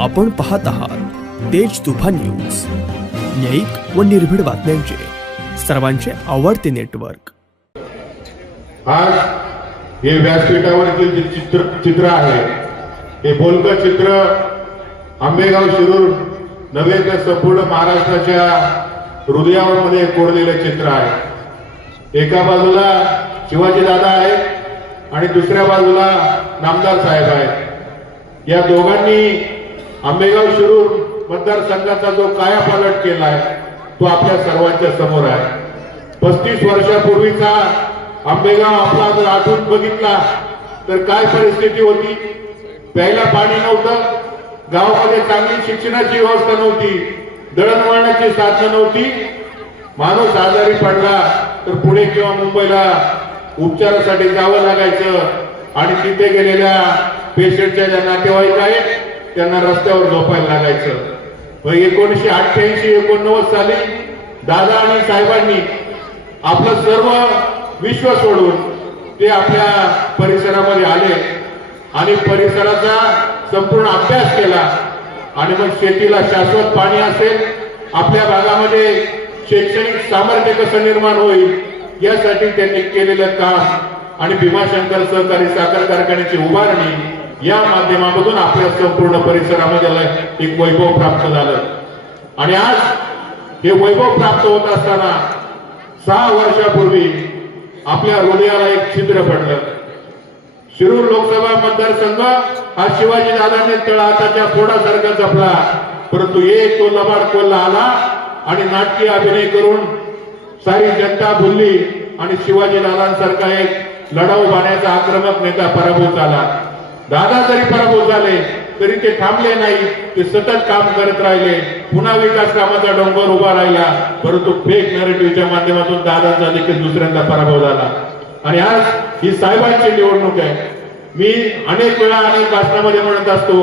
आपण पाहत आहात तेज तुफान न्यूज. न्यायिक व निर्भीड बातम्यांचे. सर्वांचे आवडते नेटवर्क. आज हे व्यासपीठावरतील जे चित्र चित्र आहे हे बोलकर चित्र आंबेगाव शिरूर नव्हे तर संपूर्ण महाराष्ट्राच्या हृदयामध्ये कोरलेलं चित्र आहे. एका बाजूला शिवाजी दादा आहेत आणि दुसऱ्या बाजूला नामदार साहेब आहेत. या दोघांनी आंबेगाव शिरूर मतदारसंघाचा जो कायापालट केला आहे तो आपल्या सर्वांच्या समोर आहे. पस्तीस वर्षापूर्वीचा आंबेगाव आपला जर आठवून बघितला तर काय परिस्थिती होती? प्यायला पाणी नव्हतं गावामध्ये चांगली शिक्षणाची व्यवस्था नव्हती दळणवळणाची साधनं नव्हती. माणूस आजारी पडला तर पुणे किंवा मुंबईला उपचारासाठी जावं लागायचं. आणि तिथे गेलेल्या पेशंटच्या ज्या नातेवाईक आहेत त्यांना रस्त्यावर झोपायला लागायचं. मग एकोणीसशे अठ्ठ्याऐंशी एकोणनव्वद साली दादा आणि साहेबांनी आपलं सर्व विश्व सोडून ते आपल्या परिसरामध्ये आले आणि परिसराचा संपूर्ण अभ्यास केला. आणि मग शेतीला शाश्वत पाणी असेल आपल्या भागामध्ये शैक्षणिक सामर्थ्य कसं निर्माण होईल यासाठी त्यांनी केलेलं काम. आणि भीमाशंकर सहकारी साखर कारखान्याची उभारणी या माध्यमामधून आपल्या संपूर्ण परिसरामध्ये एक वैभव प्राप्त झालं. आणि आज हे वैभव प्राप्त होत असताना सहा वर्षापूर्वी आपल्या हृदयाला एक छिद्र पडलं. शिरूर लोकसभा मतदारसंघ हा शिवाजी दादाने तळहाताच्या फोडासारखा जपला. परंतु एक तो लबाड कोल्हा आला आणि नाटकीय अभिनय करून सारी जनता भुलली आणि शिवाजी दादांसारखा एक लढाऊ बाण्याचा आक्रमक नेता पराभूत झाला. दादा जरी पराभूत झाले तरी ते थांबले नाही ते सतत काम करत राहिले. पुन्हा विकास कामाचा डोंगर उभा राहिला. परंतु फेक नरेटिव्हच्या माध्यमातून दादांचा देखील दुसऱ्यांदा पराभव झाला. आणि आज ही साहेबांची निवडणूक आहे. मी अनेक वेळा अनेक भाषणामध्ये म्हणत असतो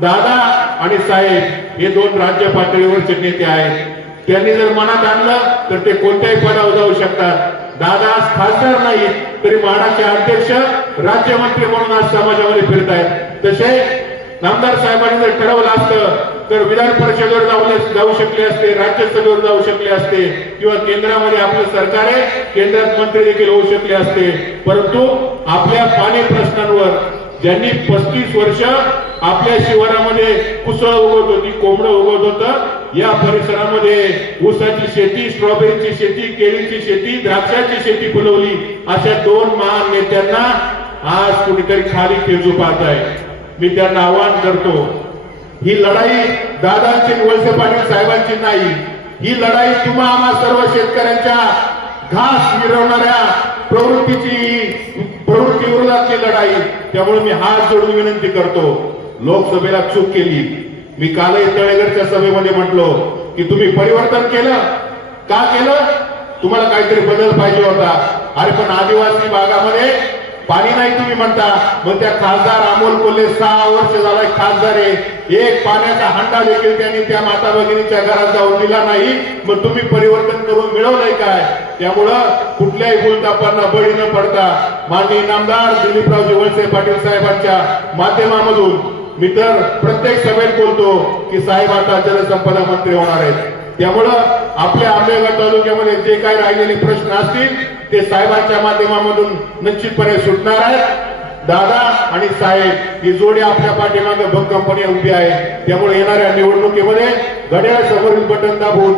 दादा आणि साहेब हे दोन राज्य पातळीवरचे नेते आहेत. त्यांनी जर मनात आणलं तर ते कोणत्याही पदावर जाऊ शकतात. दादा खासदार नाही तरी माडाचे अध्यक्ष राज्यमंत्री म्हणून आज समाजामध्ये फिरत आहेत तसे नामदार साहेबांनी जर ठरवलं असतं तर विधान परिषदेवर जाऊ जाऊ शकले असते राज्यसभेवर जाऊ शकले असते किंवा केंद्रामध्ये आपलं सरकार आहे केंद्रात मंत्री देखील होऊ शकले असते. परंतु आपल्या पाणी प्रश्नांवर ज्यांनी पस्तीस वर्ष आपल्या शिवारामध्ये कुसळ उगवत होती कोंबडं उगवत होतं या परिसरामध्ये ऊसाची शेती स्ट्रॉबेरीची शेती केळीची शेती द्राक्षाची शेती फुलवली अशा दोन महान नेत्यांना आज कुणीतरी खाली तेजू पाहत आहे मी त्यांना आवाहन करतो ही लढाई दादांची वळसे पाटील साहेबांची नाही ही लढाई तुम्हा आम्हा सर्व शेतकऱ्यांच्या घास मिरवणाऱ्या प्रवृत्तीची प्रवृत्ती विरोधातली लढाई. त्यामुळे मी हात जोडून विनंती करतो लोकसभेला चूक केली. मी कालही तळेगडच्या सभेमध्ये म्हटलो की तुम्ही परिवर्तन केलं. का केलं? तुम्हाला काहीतरी बदल पाहिजे होता. अरे पण आदिवासी भागामध्ये पाणी नाही तुम्ही म्हणता. मग त्या खासदार अमोल कोल्हे सहा वर्ष झाला खासदार आहे. एक पाण्याचा हंडा देखील त्यांनी त्या माता भगिनीच्या घरात जाऊन दिला नाही. मग तुम्ही परिवर्तन करून मिळवलंय काय? त्यामुळं कुठल्याही भूलतापांना बळी न पडता माननीय नामदार दिलीपरावजी वळसे पाटील साहेबांच्या माध्यमामधून मी तर प्रत्येक सभेत बोलतो की साहेब आता जलसंपदा मंत्री होणार आहेत. त्यामुळं आपल्या आंबेगाव तालुक्यामध्ये जे काही राहिलेले प्रश्न असतील ते साहेबांच्या माध्यमामधून निश्चितपणे सुटणार आहेत. दादा आणि साहेब ही जोडी आपल्या पाठीमागे भक्कमपणे उभी आहे. त्यामुळे येणाऱ्या निवडणुकीमध्ये घड्याळ समोरील बटन दाबून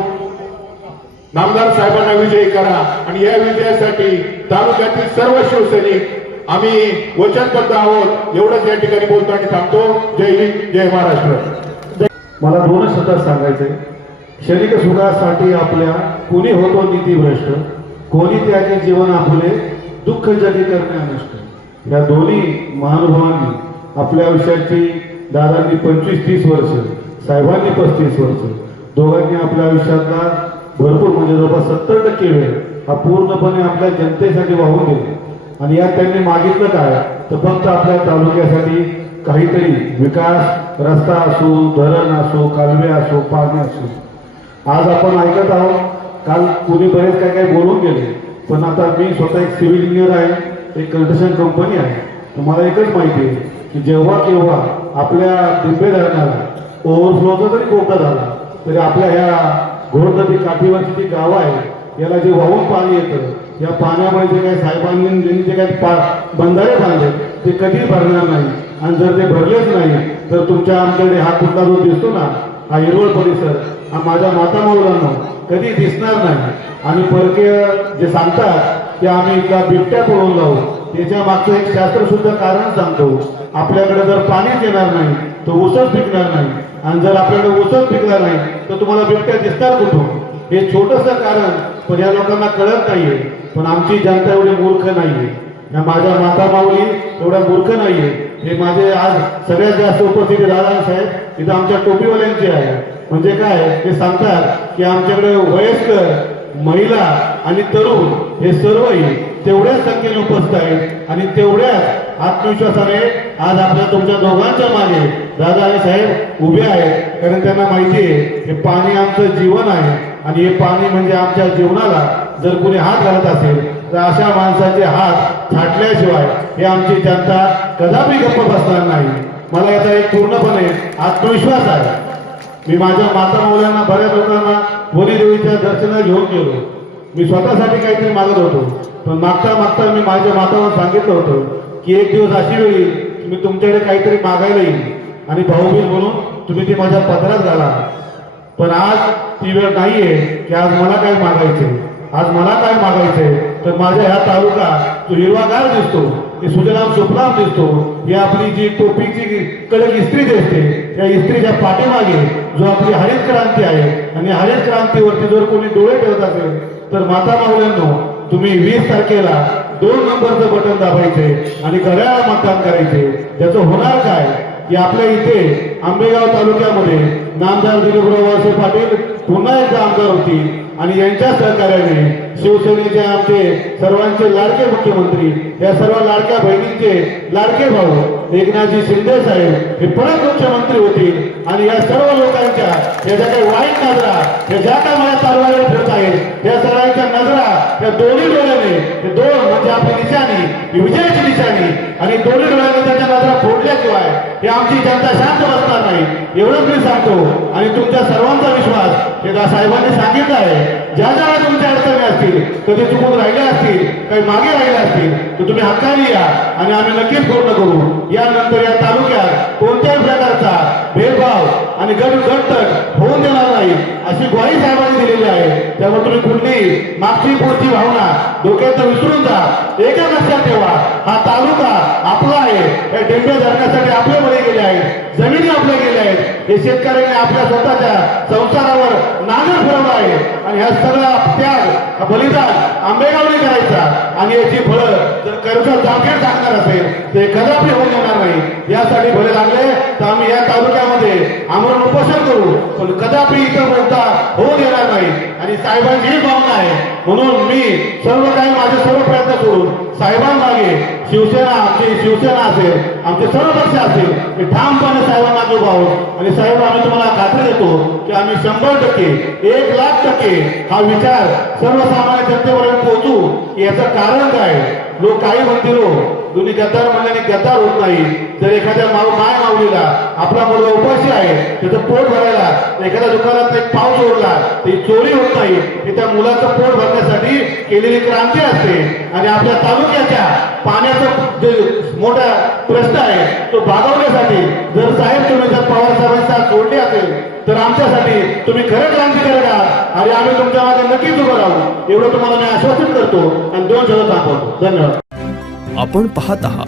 नामदार साहेबांना विजयी करा. आणि या विजयासाठी तालुक्यातील सर्व शिवसैनिक आम्ही वचनबद्ध आहोत. एवढंच या ठिकाणी बोलतो आणि थांबतो. जय हिंद जय महाराष्ट्र. मला दोनच शब्दात सांगायचंय. क्षणिक सुखासाठी आपल्या कुणी होतो नीतीभ्रष्ट? कोणी त्याचे जीवन आपुले दुःख जगी करणे अनिष्ट या दोन्ही महानुभावांनी आपल्या आयुष्याची दादांनी पंचवीस तीस वर्ष साहेबांनी पस्तीस वर्ष दोघांनी आपल्या आयुष्यातला भरपूर म्हणजे जवळपास सत्तर टक्के वेळ हा पूर्णपणे आपल्या जनतेसाठी वाहून गेले. आणि यात त्यांनी मागितलं काय? तर फक्त आपल्या तालुक्यासाठी काहीतरी विकास रस्ता असो धरण असो कालवे असो पाणी असो. आज आपण ऐकत आहोत काल कुणी बरेच काय काय बोलून गेले पण आता मी स्वतः एक सिव्हिल इंजिनियर आहे एक कन्स्ट्रक्शन कंपनी आहे. तर मला एकच माहिती आहे की जेव्हा केव्हा आपल्या दिंबे धरणाला ओव्हरफ्लोचा जरी कोटा झाला तरी आपल्या ह्या घोड काठीवरची जी गावं आहे याला जे वाहून पाणी येतं या पाण्यामुळे जे काही साहेबांनी ज्यांनी जे काही पा बंधारे बांधले ते कधीच भरणार नाही. आणि जर ते भरलेच नाही तर तुमच्या आमच्याकडे हा कुठला जो दिसतो ना हा हिरवळ परिसर माझ्या माता मौलांना कधी दिसणार नाही. आणि परकीय जे सांगतात की आम्ही एका बिबट्या पळवून लावू त्याच्या मागचं एक शास्त्र सुद्धा कारण सांगतो. आपल्याकडे जर पाणीच येणार नाही तर ऊसच पिकणार नाही. आणि जर आपल्याकडे ऊसच पिकणार नाही तर तुम्हाला बिबट्या दिसणार कुठून? हे छोटस कारण पण या लोकांना कळत नाहीये. पण आमची जनता एवढी मूर्ख नाहीये. या माझ्या माता माऊली एवढ्या मूर्ख नाहीये. हे माझे आज सगळ्यात जास्त उपस्थिती दादा साहेब इथं आमच्या टोपीवाल्यांचे आहे म्हणजे काय? ते सांगतात की आमच्याकडे वयस्कर महिला आणि तरुण हे सर्वही तेवढ्याच संख्येने उपस्थित आहेत आणि तेवढ्याच आत्मविश्वासाने आज आपल्या तुमच्या दोघांच्या मागे दादा आणि साहेब उभे आहेत. कारण त्यांना माहिती आहे हे पाणी आमचं जीवन आहे आणि हे पाणी म्हणजे आमच्या जीवनाला जर कुणी हात घालत असेल तर अशा माणसाचे हात थाटल्याशिवाय हे आमची जनता कदापि गप्प बसणार नाही. मला याचा एक पूर्णपणे आत्मविश्वास आहे. मी माझ्या माता मुलांना बऱ्याच लोकांना बोली देवीच्या घेऊन गेलो. मी स्वतःसाठी काहीतरी मागत होतो. पण मागता मागता मी माझ्या मातावर सांगितलं होतं की एक दिवस अशी वेळ येईल मी तुमच्याकडे काहीतरी मागायला येईल आणि भाऊबीज म्हणून तुम्ही ती माझ्या पदरात घाला. पण आज ती वेळ नाहीये की आज मला काय मागायचे आज मला काय मागायचे तर माझ्या ह्या तालुका तो हिरवागार दिसतो. हे सुजलाम सुफलाम दिसतो. ही आपली जी टोपीची कडक इस्त्री दिसते त्या इस्त्रीच्या पाठीमागे जो आपली हरित क्रांती आहे आणि हरित क्रांतीवरती जर कोणी डोळे ठेवत असेल तर माता माऊल्यांनो तुम्ही वीस तारखेला दोन नंबरचं बटन दाबायचे आणि घड्याळा मतदान करायचे. त्याचं होणार काय? की आपल्या इथे आंबेगाव तालुक्यामध्ये नामदार दिलीपराव पाटील पुन्हा एकदा आमदार होती आणि यांच्या सहकार्याने शिवसेनेचे आमचे सर्वांचे लाडके मुख्यमंत्री या सर्व लाडक्या बहिणींचे लाडके भाऊ एकनाथजी शिंदे साहेब हे परत मुख्यमंत्री होतील. आणि या सर्व लोकांच्या या ज्या काही वाईट नजरा या ज्या काय मला चालवायला ठेवत आहेत या सर्वांच्या नजरा या दोन्ही डोळ्याने हे दोन म्हणजे आपली निशाणी ही विजयाची निशाणी आणि दोन्ही डोळ्यांनी त्याच्या नजरा फोडल्याशिवाय हे आमची जनता शांत बसणार नाही. एवढंच मी सांगतो. आणि तुमच्या सर्वांचा विश्वास हे साहेबांनी सांगितलं आहे. ज्या ज्या तुमच्या अडचणी असतील कधी चुकून राहिल्या असतील काही मागे राहिल्या असतील तर तुम्ही हक्काने या. आणि आम्ही नक्कीच पूर्ण करू. यानंतर या तालुक्यात कोणत्याही प्रकारचा भेदभाव आणि गट गटतट होऊन देणार नाही अशी ग्वाही साहेबांनी दिलेली आहे. त्यामुळे तुम्ही कुठली मागची पुढची भावना डोक्यात विसरून जा. एका लक्षात ठेवा हा तालुका आपला आहे. हे डेंबे धरण्यासाठी आपले बळी गेले आहेत. जमिनी आपल्या गेल्या आहेत. हे शेतकऱ्यांनी आपल्या स्वतःच्या संसारावर नागर फिरवलं आहे. आणि ह्या सगळा त्याग हा बलिदान आंबेगावने करायचा. आणि याची फळं जर कर्ज जागेर टाकणार असेल ते कदापि होऊन येणार नाही. यासाठी भले लागले तर आम्ही या तालुक्यामध्ये आमरण उपोषण करू. पण कदापि इथं बोलता होऊ देणार नाही. आणि साहेबांची ही भावना आहे. म्हणून मी सर्व काही माझे सर्व प्रयत्न करून साहेबांमागे शिवसेना आमची शिवसेना असेल आमचे सर्व पक्ष असतील मी ठामपणे साहेबांना उभा आहोत आणि साहेब आम्ही तुम्हाला खात्री देतो की आम्ही शंभर टक्के एक लाख टक्के हा विचार सर्वसामान्य जनतेपर्यंत पोहोचू. याचं कारण काय? लोक काही म्हणतील हो दोन्ही गद्दार म्हणल्याने गद्दार होत नाही. जर एखाद्या माव माय मावलीला आपला मुलगा उपाशी आहे त्याचं पोट भरायला एखाद्या दुकानात एक पाव सोडला ती चोरी होत नाही हे त्या मुलाचं पोट भरण्यासाठी केलेली क्रांती असते. आणि आपल्या तालुक्याच्या पाण्याचा जे मोठा प्रश्न आहे तो भागवण्यासाठी जर साहेब तुम्ही जर पवार साहेबांचा साथ सोडली असेल तर आमच्यासाठी तुम्ही खरं क्रांती करा आणि आम्ही तुमच्या मागे नक्कीच उभं राहू. एवढं तुम्हाला मी आश्वासित करतो. आणि दोन शब्द दाखवतो. धन्यवाद. आपण पाहत आहात